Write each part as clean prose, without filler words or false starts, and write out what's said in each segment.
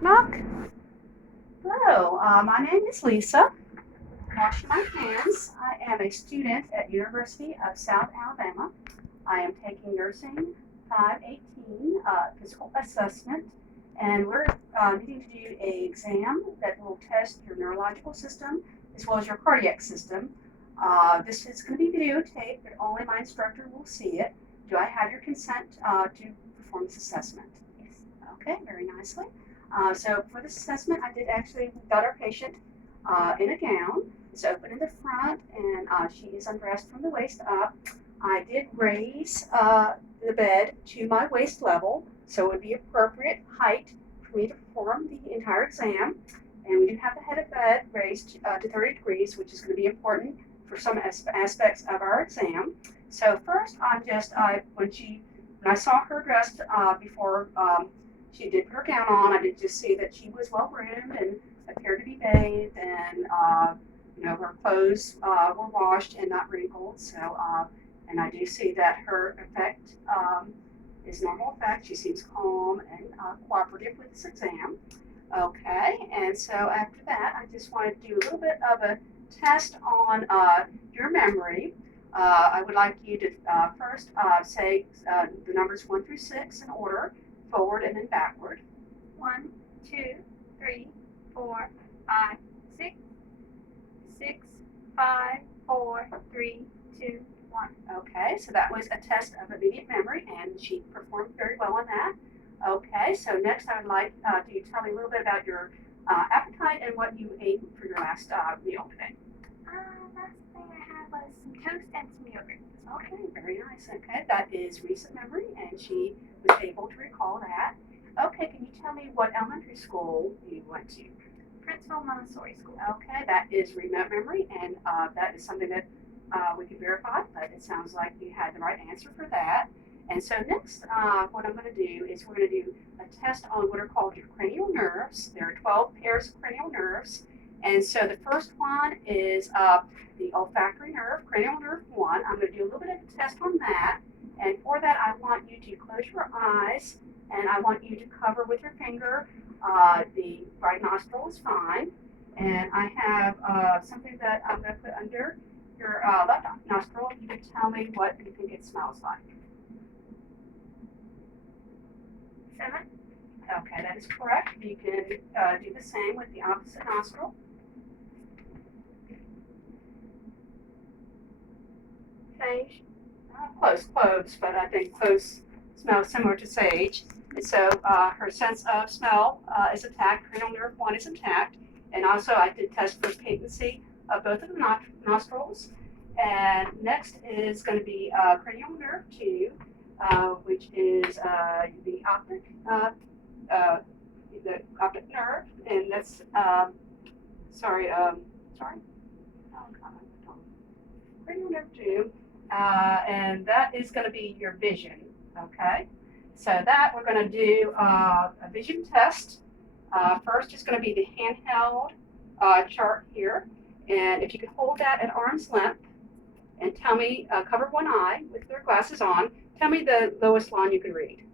Knock. Hello, my name is Lisa. Washing my hands. I am a student at University of South Alabama. I am taking nursing 518 physical assessment, and we're needing to do an exam that will test your neurological system as well as your cardiac system. This is going to be videotaped, but only my instructor will see it. Do I have your consent to perform this assessment? Yes. Okay, very nicely. So for this assessment, I did actually got our patient in a gown. It's open in the front, and she is undressed from the waist up. I did raise the bed to my waist level, so it would be appropriate height for me to perform the entire exam. And we do have the head of bed raised to 30 degrees, which is going to be important for some aspects of our exam. So first, I'm just when I saw her dressed before she did put her gown on, I did just see that she was well groomed and appeared to be bathed, and her clothes were washed and not wrinkled. And I do see that her effect is normal effect. She seems calm and cooperative with this exam. Okay, and so after that, I just want to do a little bit of a test on your memory. I would like you to first say the numbers 1 through 6 in order, forward and then backward. 1, 2, 3, 4, 5, 6, 6, 5, 4, 3, 2, 1. Okay, so that was a test of immediate memory, and she performed very well on that. Okay, so next I would like you to tell me a little bit about your appetite and what you ate for your last meal today. Last thing I had was some toast and some yogurt. Okay, very nice. Okay, that is recent memory, and she was able to recall that. Okay, can you tell me what elementary school you went to? Princeville Montessori School. Okay, that is remote memory, and that is something that we can verify, but it sounds like you had the right answer for that. And so next, what I'm going to do is we're going to do a test on what are called your cranial nerves. There are 12 pairs of cranial nerves. And so the first one is the olfactory nerve, cranial nerve 1. I'm going to do a little bit of a test on that. And for that, I want you to close your eyes, and I want you to cover with your finger. The right nostril is fine. And I have something that I'm going to put under your left nostril. You can tell me what you think it smells like. 7. Okay, that is correct. You can do the same with the opposite nostril. Sage. Cloves, but I think cloves smell similar to sage. And so her sense of smell is intact. Cranial nerve 1 is intact. And also I did test for patency of both of the nostrils. And next is going to be cranial nerve 2, which is the optic nerve. And that's, sorry, cranial nerve 2. And that is going to be your vision, okay? So that we're going to do a vision test. First is going to be the handheld chart here. And if you could hold that at arm's length and tell me, cover one eye with your glasses on, tell me the lowest line you can read.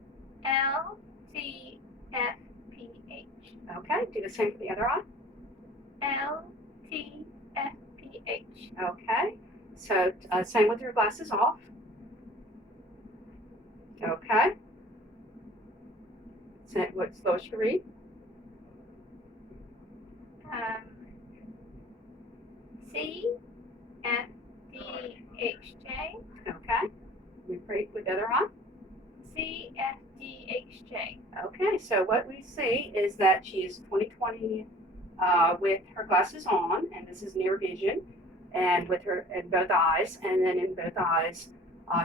L, T, F, P, H. Okay, do the same for the other eye. L, T, F, P, H. Okay, so same with your glasses off. Okay. So what's lowest you read? C, F, D, H, J. Okay. We break with the other eye. C, F, D, H, J. Okay, so what we see is that she is 20/20 with her glasses on, and this is near vision, and with her in both eyes, and then in both eyes,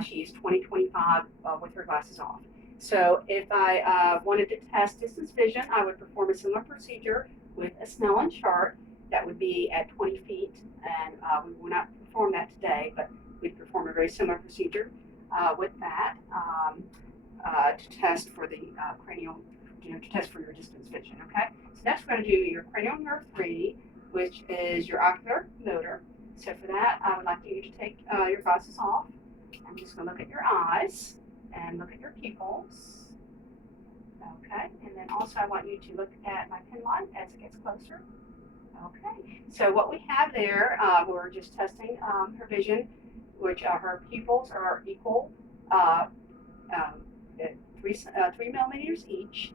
she is 20/25 with her glasses off. So if I wanted to test distance vision, I would perform a similar procedure with a Snellen chart that would be at 20 feet, and we will not perform that today, but we'd perform a very similar procedure with that to test for the cranial, to test for your distance vision, okay? So next we're going to do your cranial nerve 3, which is your ocular motor. So for that, I would like you to take your glasses off. I'm just going to look at your eyes and look at your pupils. Okay, and then also I want you to look at my pen light as it gets closer. Okay, so what we have there, we're just testing her vision, which her pupils are equal, uh, um, at 3 millimeters each,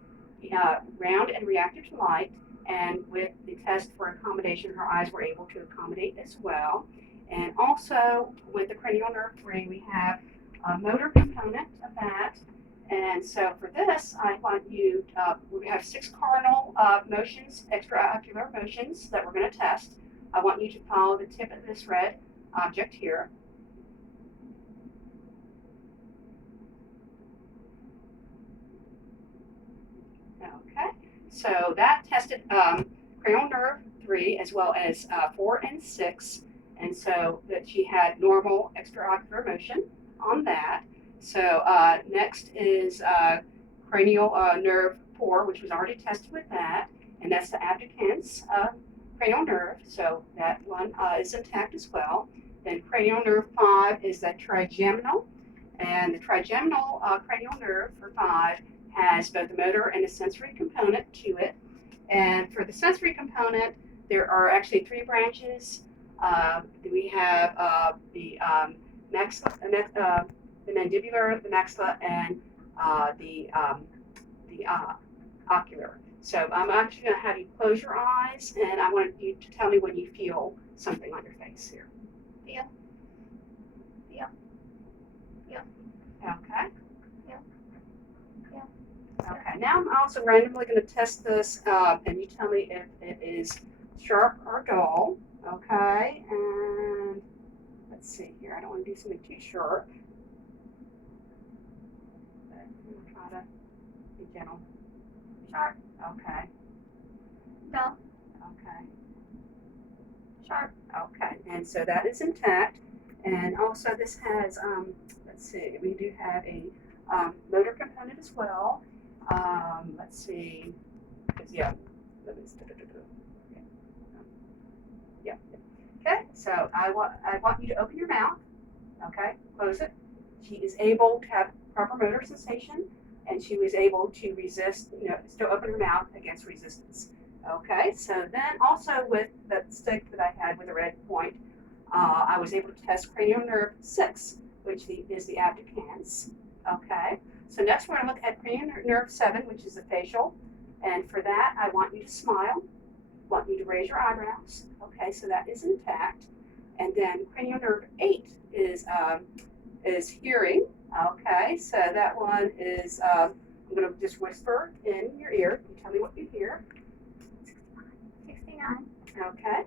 round and reactive to light. And with the test for accommodation, her eyes were able to accommodate as well. And also with the cranial nerve 3, we have a motor component of that. And so for this, I want you, we have 6 cardinal motions, extraocular motions that we're going to test. I want you to follow the tip of this red object here. Okay, so that tested cranial nerve 3 as well as 4 and 6. And so that she had normal extraocular motion on that. So next is cranial nerve 4, which was already tested with that. And that's the abducens cranial nerve. So that one is intact as well. Then cranial nerve 5 is the trigeminal. And the trigeminal cranial nerve for 5 has both a motor and a sensory component to it. And for the sensory component, there are actually 3 branches. We have the maxilla, the mandibular, the maxilla, and the ocular. So I'm actually going to have you close your eyes, and I want you to tell me when you feel something on your face here. Feel. Feel. Feel. Okay. Feel. Feel. Okay, now I'm also randomly going to test this, and you tell me if it is sharp or dull. Okay, and let's see here. I don't want to do something too sharp, but I'm going to try to be gentle. Sharp. Okay, Dull. okay, Sharp. okay. And so that is intact. And also this has, let's see, we do have a motor component as well. Let's see, yeah, yeah. Okay, so I want you to open your mouth. Okay, close it. She is able to have proper motor sensation, and she was able to resist, still open her mouth against resistance. Okay, so then also with the stick that I had with a red point, I was able to test cranial nerve 6, which is the abducens. Okay, so next we're going to look at cranial nerve 7, which is the facial. And for that, I want you to smile. I want you to raise your eyebrows. Okay, so that is intact. And then cranial nerve 8 is hearing. Okay, so that one is, I'm going to just whisper in your ear. You tell me what you hear. 69. Okay.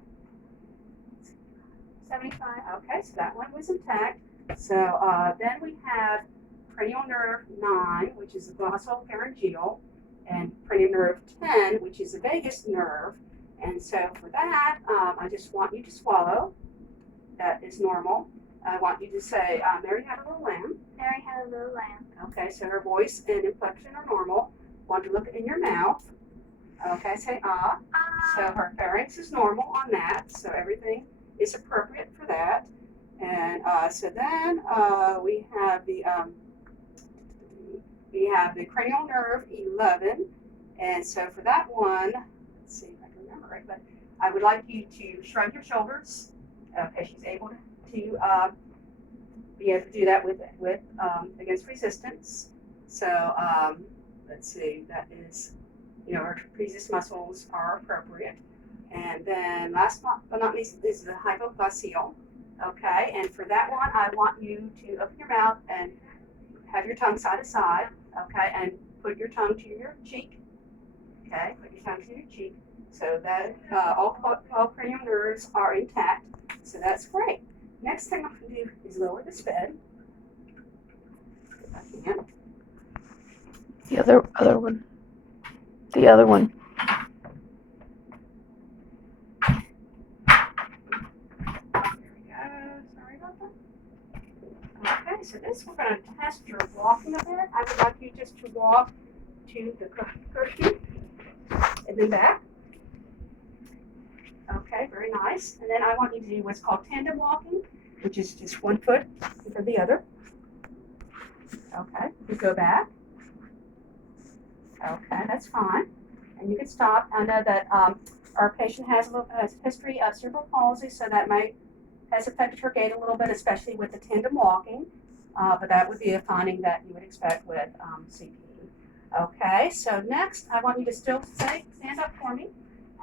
75. Okay, so that one was intact. So then we have cranial nerve 9, which is the glossopharyngeal, and cranial nerve 10, which is the vagus nerve. And so for that, I just want you to swallow. That is normal. I want you to say, Mary had a little lamb. Mary had a little lamb. Okay, so her voice and inflection are normal. Want to look in your mouth. Okay, say ah. So her pharynx is normal on that, so everything is appropriate for that. And so then we have the cranial nerve 11, and so for that one, let's see if I can remember it, but I would like you to shrug your shoulders. Okay, she's able to be able to do that with against resistance. So let's see, that is, her trapezius muscles are appropriate. And then last but not least is the hypoglossal. Okay, and for that one, I want you to open your mouth and have your tongue side to side. Okay, and put your tongue to your cheek. Okay, put your tongue to your cheek. So that all cranial nerves are intact. So that's great. Next thing I'm going to do is lower this bed. If I can. The other one. The other one. Sorry about that. Okay, so this we're going to test your walking a bit. I would like you just to walk to the cushion and then back. Okay, very nice. And then I want you to do what's called tandem walking, which is just one foot in front of the other. Okay, you go back. Okay, that's fine. And you can stop. I know that our patient has a history of cerebral palsy, so that has affected her gait a little bit, especially with the tandem walking. But that would be a finding that you would expect with CP. Okay, so next I want you to still stand up for me,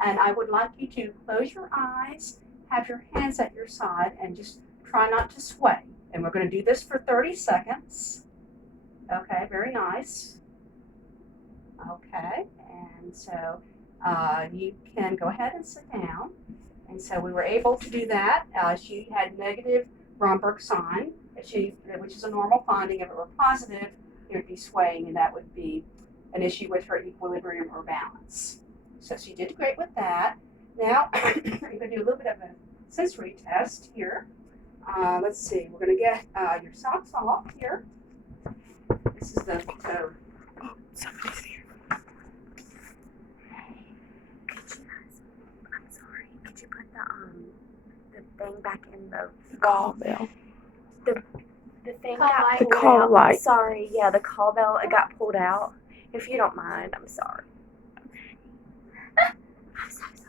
and I would like you to close your eyes, have your hands at your side, and just try not to sway. And we're going to do this for 30 seconds. Okay, very nice. Okay, and so you can go ahead and sit down. And so we were able to do that. She had negative Romberg sign, which is a normal finding. If it were positive, it would be swaying, and that would be an issue with her equilibrium or balance. So she did great with that. Now, I'm going to do a little bit of a sensory test here. Let's see, we're going to get your socks off here. This is the toe. Oh, somebody's here. I'm sorry. Could you put the thing back in the Call bell. The thing Call got light. pulled The call out. light. Sorry, yeah, the call bell, it got pulled out. If you don't mind, I'm sorry. I'm so sorry.